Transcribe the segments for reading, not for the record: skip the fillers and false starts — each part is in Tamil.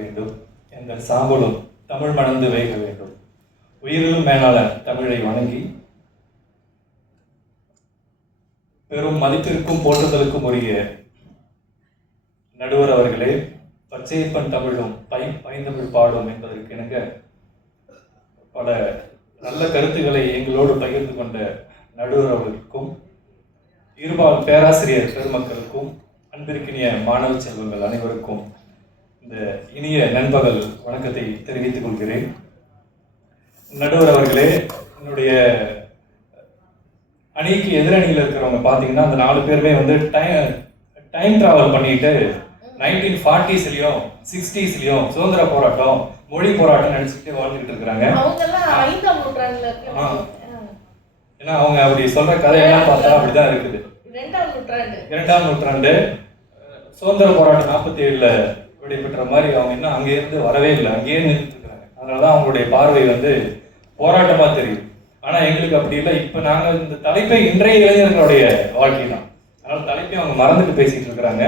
வேண்டும், எங்கள் சாம்பலும் தமிழ் மணந்து வேக வேண்டும். உயிரிலும் மேலான தமிழை வணங்கி பெரும் மதிப்பிற்கும் போற்றுதலுக்கும் உரிய நடுவர் அவர்களே, பச்சையப்பன் தமிழும் பைந்தமிழ் பாடும் என்பதற்கு இணங்க பல நல்ல கருத்துக்களை எங்களோடு பகிர்ந்து கொண்ட நடுவர் அவர்களுக்கும், இருபால் பேராசிரியர் பெருமக்களுக்கும், அன்பிற்கினிய மாணவ செல்வங்கள் அனைவருக்கும் இந்த இனிய நண்பகல் வணக்கத்தை தெரிவித்துக் கொள்கிறேன். நடுவர் அவர்களே, என்னுடைய அணிக்கு எதிரணியில் இருக்கிறவங்க பார்த்தீங்கன்னா அந்த 4 பேருமே வந்து டைம் டிராவல் பண்ணிட்டு 1940ஸ்லயும் 60ஸ்லயும் சுதந்திர போராட்டம், மொழி போராட்டம் நினைச்சுக்கிட்டு வாழ்ந்துகிட்டு இருக்கிறாங்க. ஏன்னா அவங்க அப்படி சொல்ற கதையெல்லாம் பார்த்தா அப்படிதான் இருக்குது. 2ஆம் நூற்றாண்டு சுதந்திர போராட்டம் 47ல விடைபெற்ற மாதிரி அவங்க இன்னும் அங்கே இருந்து வரவே இல்லை, அங்கேயே நின்றுட்டு இருக்கிறாங்க. அதனாலதான் அவங்களுடைய பார்வை வந்து போராட்டமா தெரியும். ஆனா எங்களுக்கு அப்படி இல்லை. இப்ப நாங்க இந்த தலைப்பை இன்றைய இளைஞர்களுடைய வாழ்க்கை தான், அதனால தலைப்பை அவங்க மறந்துட்டு பேசிட்டு இருக்கிறாங்க.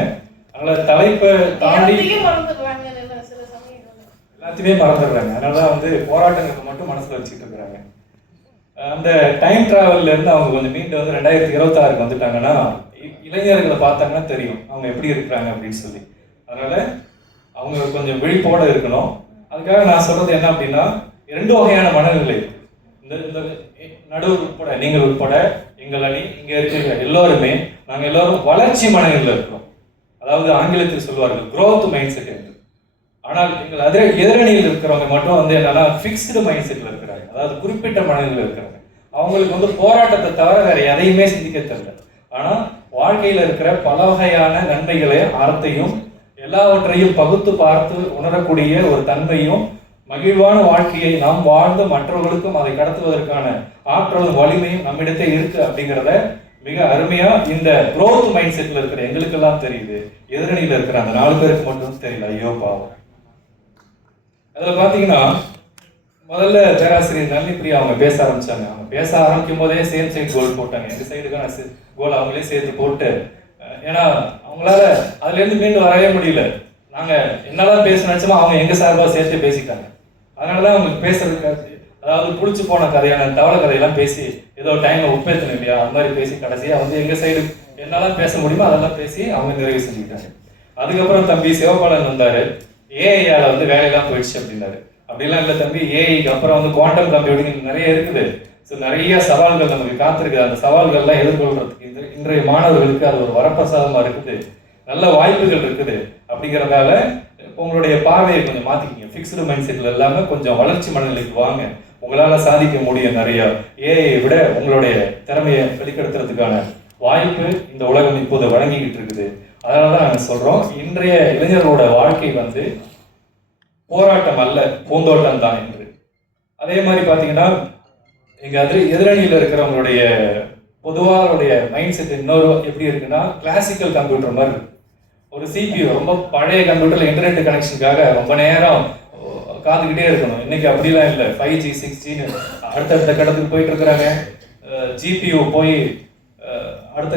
அதனால தலைப்பை தாண்டி எல்லாத்தையுமே மறந்துடுறாங்க. அதனாலதான் வந்து போராட்டங்களுக்கு மட்டும் மனசுல வச்சுட்டு இருக்கிறாங்க. அந்த டைம் டிராவல்ல இருந்து அவங்க கொஞ்சம் மீண்டு வந்து 2026க்கு வந்துட்டாங்கன்னா இளைஞர்களை பார்த்தாங்கன்னா தெரியும் அவங்க எப்படி இருக்கிறாங்க அப்படின்னு சொல்லி. அதனால அவங்க கொஞ்சம் விழிப்போட இருக்கணும். அதுக்காக நான் சொல்றது என்ன அப்படின்னா, 2 வகையான மனநிலை இந்த நடுவர் உட்பட, நீங்கள் உட்பட, எங்கள் அணி இங்க இருக்கிற எல்லோருமே நாங்க எல்லாரும் வளர்ச்சி மனநிலையில் இருக்கிறோம். அதாவது ஆங்கிலத்தில் சொல்வார்கள் growth மைண்ட் செட் என்று. ஆனால் எங்கள் எதிரணியில் இருக்கிறவங்க மட்டும் வந்து என்னன்னா ஃபிக்ஸ்டு மைண்ட் செட்ல இருக்கிறாங்க. அதாவது குறிப்பிட்ட மனநிலையில் இருக்கிறாங்க. அவங்களுக்கு வந்து போராட்டத்தை தவிர வேற எதையுமே சிந்திக்க தெரியல. ஆனா வாழ்க்கையில இருக்கிற பல வகையான நன்மைகளை, அறத்தையும் எல்லாவற்றையும் பகுத்து பார்த்து உணரக்கூடிய ஒரு தன்மையும், மகிழ்வான வாழ்க்கையை நாம் வாழ்ந்து மற்றவர்களுக்கும் அதை கடத்துவதற்கான ஆற்றலும் வலிமையும் நம்மிடத்தே இருக்கு அப்படிங்கிறத மிக அருமையா இந்த growth மைண்ட் செட்ல இருக்கிற எங்களுக்கெல்லாம் தெரியுது. எதிரணியில இருக்கிற அந்த 4 பேருக்கு மட்டும் தெரியல. ஐயோ பாவம். அதுல பாத்தீங்கன்னா முதல்ல பேராசிரியர் நல்லிப்பிரியா அவங்க பேச ஆரம்பிச்சாங்க. அவங்க பேச ஆரம்பிக்கும் போதே சேம் சைடு கோல் போட்டாங்க. எங்க சைடுக்கான கோல் அவங்களே சேர்த்து போட்டு, ஏன்னா அவங்களால அதுல இருந்து மீண்டும் வரவே முடியல. நாங்க என்னதான் பேச நினைச்சோமோ அவங்க எங்க சார்பா சேர்த்து பேசிட்டாங்க. அதனாலதான் அவங்களுக்கு பேசுறதுக்கு, அதாவது புளிச்சு போன கதையான தவளை கதையெல்லாம் பேசி ஏதோ டைம்ல உப்பேத்தணும் இல்லையா, அந்த மாதிரி பேசி கடைசியா வந்து எங்க சைடு என்னெல்லாம் பேச முடியுமோ அதெல்லாம் பேசி அவங்க நிறைவு செஞ்சுக்கிட்டாங்க. அதுக்கப்புறம் தம்பி சிவபாலன் வந்தாரு. ஏஐயால வந்து வேலையெல்லாம் போயிடுச்சு அப்படின்னாரு. அப்படிலாம் இல்லை தம்பி, ஏஐக்கு அப்புறம் வந்து குவாண்டம் கம்ப்யூட்டிங் நிறைய இருக்குது. ஸோ நிறைய சவால்கள் நமக்கு காத்திருக்குது. அந்த சவால்கள்லாம் எதிர்கொள்றதுக்கு இன்றைய மாணவர்களுக்கு அது ஒரு வரப்பிரசாதமா இருக்குது, நல்ல வாய்ப்புகள் இருக்குது. அப்படிங்கிறதால உங்களுடைய பார்வையை கொஞ்சம் மாத்திக்கிங்க. ஃபிக்ஸ்டு மைண்ட் செட்ல இல்லாம கொஞ்சம் வளர்ச்சி மனநிலைக்கு வாங்க. உங்களால சாதிக்க முடியும் நிறைய. ஏஐயை விட உங்களுடைய திறமையை வெளிப்படுத்துறதுக்கான வாய்ப்பு இந்த உலகம் இப்போது வழங்கிக்கிட்டு இருக்குது. அதனாலதான் நாங்க சொல்றோம், இன்றைய இளைஞர்களோட வாழ்க்கை வந்து போராட்டம் அல்ல, பூந்தோட்டம் தான் என்று. அதே மாதிரி பாத்தீங்கன்னா எங்க எதிரணியில இருக்கிறவங்களுடைய பொதுவாக மைண்ட் செட் இன்னொரு எப்படி இருக்குன்னா, கிளாசிக்கல் கம்ப்யூட்டர் மாதிரி இருக்கு. ஒரு CPU, ரொம்ப பழைய கம்ப்யூட்டர்ல இன்டர்நெட் கனெக்ஷனுக்காக ரொம்ப நேரம் காத்துக்கிட்டே இருக்கணும். இன்னைக்கு அப்படிலாம் இல்லை. 5G 6G அடுத்தடுத்த கடத்துக்கு போயிட்டு இருக்கிறாங்க. GPU போய் அடுத்த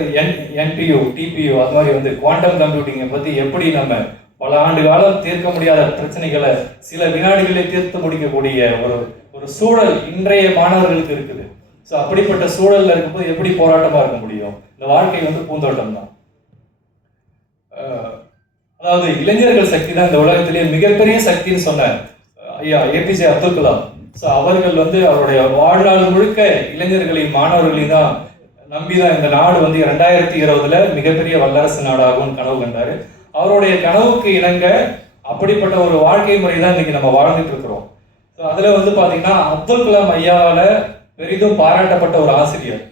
NPU TPU அது மாதிரி வந்து குவாண்டம் கம்ப்யூட்டிங்கை பத்தி எப்படி நம்ம பல ஆண்டு காலம் தீர்க்க முடியாத பிரச்சனைகளை சில வினாடிகளை தீர்த்து முடிக்கக்கூடிய ஒரு சூழல் இன்றைய மாணவர்களுக்கு இருக்குது. ஸோ அப்படிப்பட்ட சூழல்ல இருக்கும்போது எப்படி போராட்டமா இருக்க முடியும்? இந்த வாழ்க்கை வந்து பூந்தோட்டம் தான். அதாவது இளைஞர்கள் சக்தி தான் இந்த உலகத்திலேயே மிகப்பெரிய சக்தின்னு சொன்ன ஐயா APJ அப்துல் கலாம். ஸோ அவர்கள் வந்து அவருடைய வாழ்நாள் முழுக்க இளைஞர்களையும் மாணவர்களையும் தான் நம்பிதான் இந்த நாடு வந்து 2020ல மிகப்பெரிய வல்லரசு நாடாகவும் கனவு கண்டாரு. அவருடைய கனவுக்கு இணங்க அப்படிப்பட்ட ஒரு வாழ்க்கை முறை தான் இன்னைக்கு நம்ம வாழ்ந்துட்டு இருக்கிறோம். ஸோ அதுல வந்து பாத்தீங்கன்னா அப்துல் கலாம் ஐயாவால பெரிதும் பாராட்டப்பட்ட ஒரு ஆசிரியர்,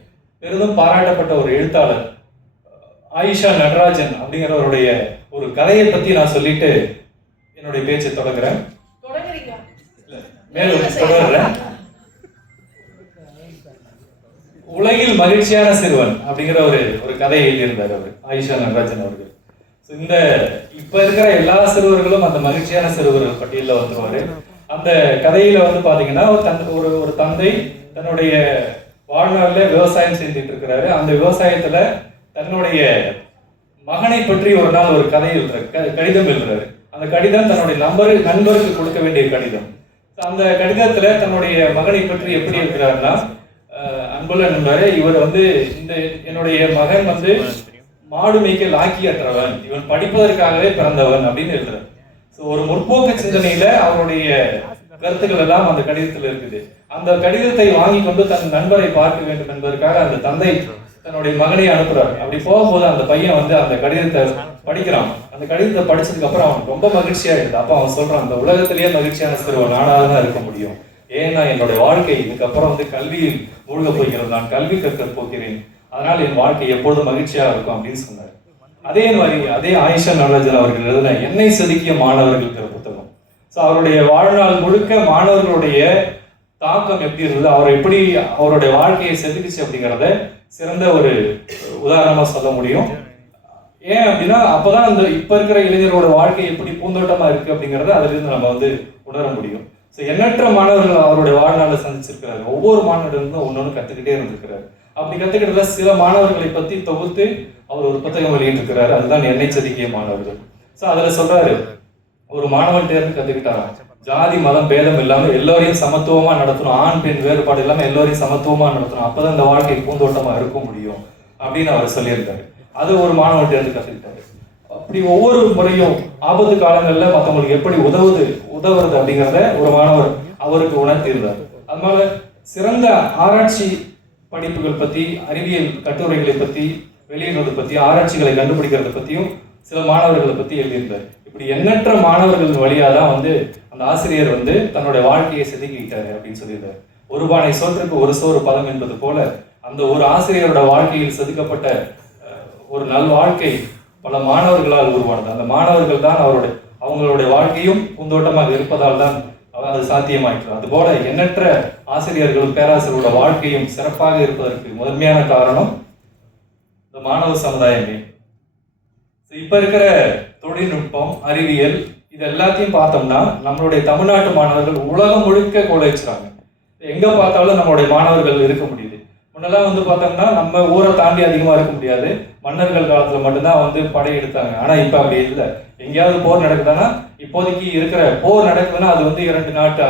பெரிதும் பாராட்டப்பட்ட ஒரு எழுத்தாளர் ஆயிஷா நடராஜன் அப்படிங்கிறவருடைய ஒரு கதையை பத்தி நான் சொல்லிட்டு என்னுடைய பேச்சை தொடங்குறேன். மேலும் தொடர்றேன். உலகில் மகிழ்ச்சியான சிறுவன் அப்படிங்கிற ஒரு கதையை எழுதியிருந்தார் அவர், ஆயிஷா நடராஜன் அவர்கள். இந்த இப்ப இருக்கிற எல்லா சிறுவர்களும் அந்த மகிழ்ச்சியான சிறுவர்கள் பட்டியலில் வந்துருவாரு. அந்த கதையில வந்து பாத்தீங்கன்னா ஒரு தந்தை தன்னுடைய வாழ்நாளில் விவசாயம் செஞ்சுட்டு இருக்கிறாரு. அந்த விவசாயத்துல தன்னுடைய மகனை பற்றி ஒரு நாள் ஒரு கதை எழுதுறாரு, கடிதம் எழுதுறாரு. அந்த அந்த கடிதம் தன்னுடைய நண்பருக்கு கொடுக்க வேண்டிய கடிதம். அந்த கடிதத்துல தன்னுடைய மகனை பற்றி எப்படி இருக்கிறாருன்னா, அன்புள்ள நண்பரே, இவர் வந்து என்னுடைய மகன் வந்து மாடு மேய்க்க லாக்கியற்றவன், இவன் படிப்பதற்காகவே பிறந்தவன் அப்படின்னு எழுதுறாரு. ஒரு முற்போக்கு சிந்தனையில அவருடைய கருத்துக்கள் எல்லாம் அந்த கடிதத்தில் இருக்குது. அந்த கடிதத்தை வாங்கி கொண்டு தன் நண்பரை பார்க்க வேண்டும் என்பதற்காக அந்த தந்தை தன்னுடைய மகனை அனுப்புறாரு. அப்படி போகும்போது அந்த பையன் வந்து அந்த கடிதத்தை படிக்கிறான். அந்த கடிதத்தை படிச்சதுக்கு அப்புறம் அவன் ரொம்ப மகிழ்ச்சியா இருக்கு. அப்ப அவன் சொல்றான், அந்த உலகத்திலேயே மகிழ்ச்சியான சிறுவன் நானாக தான் இருக்க முடியும். ஏன்னா என்னுடைய வாழ்க்கை இதுக்கப்புறம் வந்து கல்வியில் மூழ்க போகிறது, நான் கல்வி கற்க போகிறேன், அதனால் என் வாழ்க்கை எப்பொழுதும் மகிழ்ச்சியா இருக்கும் அப்படின்னு சொன்னார். அதே மாதிரி அதே ஆயிஷா நடராஜன் அவர்கள் எழுதின என்னை செதுக்கிய மாணவர்கள் புத்தகம். ஸோ அவருடைய வாழ்நாள் முழுக்க மாணவர்களுடைய தாக்கம் எப்படி இருந்தது, அவர் எப்படி அவருடைய வாழ்க்கையை செதுக்குச்சு அப்படிங்கிறத சிறந்த ஒரு உதாரணமா சொல்ல முடியும். ஏன் அப்படின்னா அப்பதான் இந்த இப்ப இருக்கிற இளைஞர்களோட வாழ்க்கை எப்படி பூந்தோட்டமா இருக்கு அப்படிங்கறத அதுல இருந்து நம்ம வந்து உணர முடியும். ஸோ எண்ணற்ற மாணவர்கள் அவருடைய வாழ்நாளை சந்திச்சிருக்கிறாரு. ஒவ்வொரு மாணவர்களும் ஒன்னொன்னு கத்துக்கிட்டே இருந்திருக்கிறாரு. அப்படி கத்துக்கிட்டதுல சில மாணவர்களை பத்தி தொகுத்து அவர் ஒரு புத்தகம் வெளியிட்டிருக்கிறாரு. அதுதான் என்னை செதுக்கிய மாணவர்கள். ஸோ அதுல சொல்றாரு, ஒரு மாணவன்கிட்ட இருந்து கத்துக்கிட்டாங்க, ஜாதி மதம் பேதம் இல்லாம எல்லோரையும் சமத்துவமா நடத்தணும், ஆண் பெண் வேறுபாடு இல்லாம எல்லோரையும் சமத்துவமா நடத்தணும், அப்பதான் இந்த வாழ்க்கை பூந்தோட்டமா இருக்க முடியும் அப்படின்னு அவர் சொல்லியிருக்காரு. அது ஒரு மாணவன்கிட்ட இருந்து கத்துக்கிட்டாரு. அப்படி ஒவ்வொரு முறையும் ஆபத்து காலங்கள்ல மற்றவங்களுக்கு எப்படி உதவுறது அப்படிங்கிறத ஒரு மாணவர் அவருக்கு உணர்த்தியிருந்தார். அதனால சிறந்த ஆராய்ச்சி படிப்புகள் பத்தி, அறிவியல் கட்டுரைகளை பத்தி வெளியிடுறது பத்தி, ஆராய்ச்சிகளை கண்டுபிடிக்கிறத பத்தியும் சில மாணவர்களை பத்தி எழுதியிருந்தார். இப்படி எண்ணற்ற மாணவர்கள் வழியா தான் வந்து அந்த ஆசிரியர் வந்து தன்னுடைய வாழ்க்கையை செதுக்கிட்டாரு அப்படின்னு சொல்லியிருந்தார். ஒரு பானை சோற்றுக்கு ஒரு சோறு பதம் என்பது போல அந்த ஒரு ஆசிரியரோட வாழ்க்கையில் செதுக்கப்பட்ட ஒரு நல் வாழ்க்கை பல மாணவர்களால் உருவானது. அந்த மாணவர்கள் தான் அவங்களுடைய வாழ்க்கையும் பூந்தோட்டமாக இருப்பதால் தான் அது சாத்தியமாயிற்று. அதுபோல எண்ணற்ற ஆசிரியர்களும் பேராசிரியரோட வாழ்க்கையும் சிறப்பாக இருப்பதற்கு முதன்மையான காரணம் இந்த மாணவ சமுதாயமே. இப்ப இருக்கிற தொழில்நுட்பம், அறிவியல், இது எல்லாத்தையும் பார்த்தோம்னா நம்மளுடைய தமிழ்நாட்டு மாணவர்கள் உலகம் முழுக்க கோலைச்சுறாங்க. எங்க பார்த்தாலும் நம்மளுடைய மாணவர்கள் இருக்க முடியுது. முன்னெல்லாம் வந்து பார்த்தோம்னா நம்ம ஊரை தாண்டி அதிகமா இருக்க முடியாது. மன்னர்கள் காலத்துல மட்டும்தான் வந்து படையெடுத்தாங்க. ஆனா இப்ப அப்படி இல்லை. எங்கேயாவது போர் நடக்குதுன்னா, இப்போதைக்கு இருக்கிற போர் நடக்குதுன்னா அது வந்து 2 நாட்டு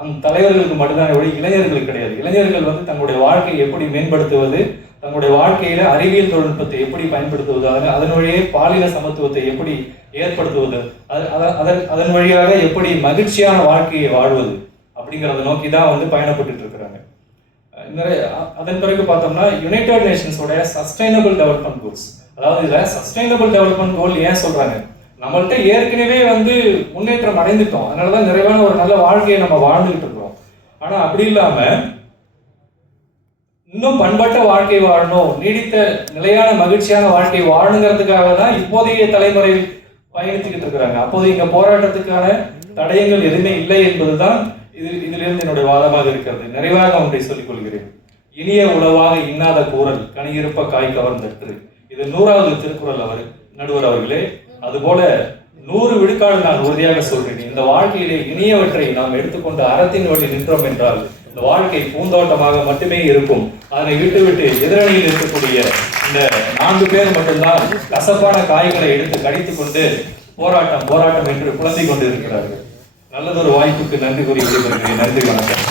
அந்த தலைவர்களுக்கு மட்டும்தான், இளைஞர்களுக்கு கிடையாது. இளைஞர்கள் வந்து தங்களுடைய வாழ்க்கையை எப்படி மேம்படுத்துவது, தங்களுடைய வாழ்க்கையில அறிவியல் தொழில்நுட்பத்தை எப்படி பயன்படுத்துவது, அதன் வழியே பாலின சமத்துவத்தை எப்படி ஏற்படுத்துவது, அதன் வழியாக எப்படி மகிழ்ச்சியான வாழ்க்கையை வாழ்வது அப்படிங்கிறத நோக்கி தான் வந்து பயணப்பட்டு இருக்கிறாங்க. அதன் பிறகு பார்த்தோம்னா யுனைடெட் நேஷன்ஸோட சஸ்டைனபிள் டெவலப்மெண்ட் கோல்ஸ், அதாவது இதுல சஸ்டைனபிள் டெவலப்மெண்ட் கோல் ஏன் சொல்றாங்க, நம்மள்கிட்ட ஏற்கனவே வந்து முன்னேற்றம் அடைந்துட்டோம், அதனாலதான் நிறைவான ஒரு நல்ல வாழ்க்கையை நம்ம வாழ்ந்துகிட்டு இருக்கிறோம். ஆனா அப்படி இல்லாம இன்னும் பண்பட்ட வாழ்க்கை வாழணும், நீடித்த நிலையான மகிழ்ச்சியான வாழ்க்கை வாழணுங்கிறதுக்காக தான் இப்போதைய தலைமுறை பயணித்துக்கிட்டு இருக்கிறாங்க. அப்போது இங்க போராட்டத்துக்கான தடயங்கள் எதுவுமே இல்லை என்பதுதான் இதிலிருந்து என்னுடைய வாதமாக இருக்கிறது. நிறைவாக ஒன்றை சொல்லிக் கொள்கிறேன். இனிய உளவாக இன்னாத கூறல் கனியிருப்ப காய் கவர்ந்தற்று. இது 100வது திருக்குறள் நடுவர் அவர்களே. அதுபோல 100 விழுக்காடு நான் உறுதியாக சொல்றேன், இந்த வாழ்க்கையிலே இனியவற்றை நாம் எடுத்துக்கொண்டு அறத்தின் வழி நின்றோம் என்றால் இந்த வாழ்க்கை பூந்தோட்டமாக மட்டுமே இருக்கும். அதனை விட்டுவிட்டு எதிரணியில் இருக்கக்கூடிய இந்த 4 பேர் மட்டும்தான் கசப்பான காய்களை எடுத்து கடித்துக் கொண்டு போராட்டம் என்று புலம்பிக் கொண்டு இருக்கிறார்கள். நல்லதொரு வாய்ப்புக்கு நன்றி கூறி விடைபெறுகிறேன். நன்றி, வணக்கம்.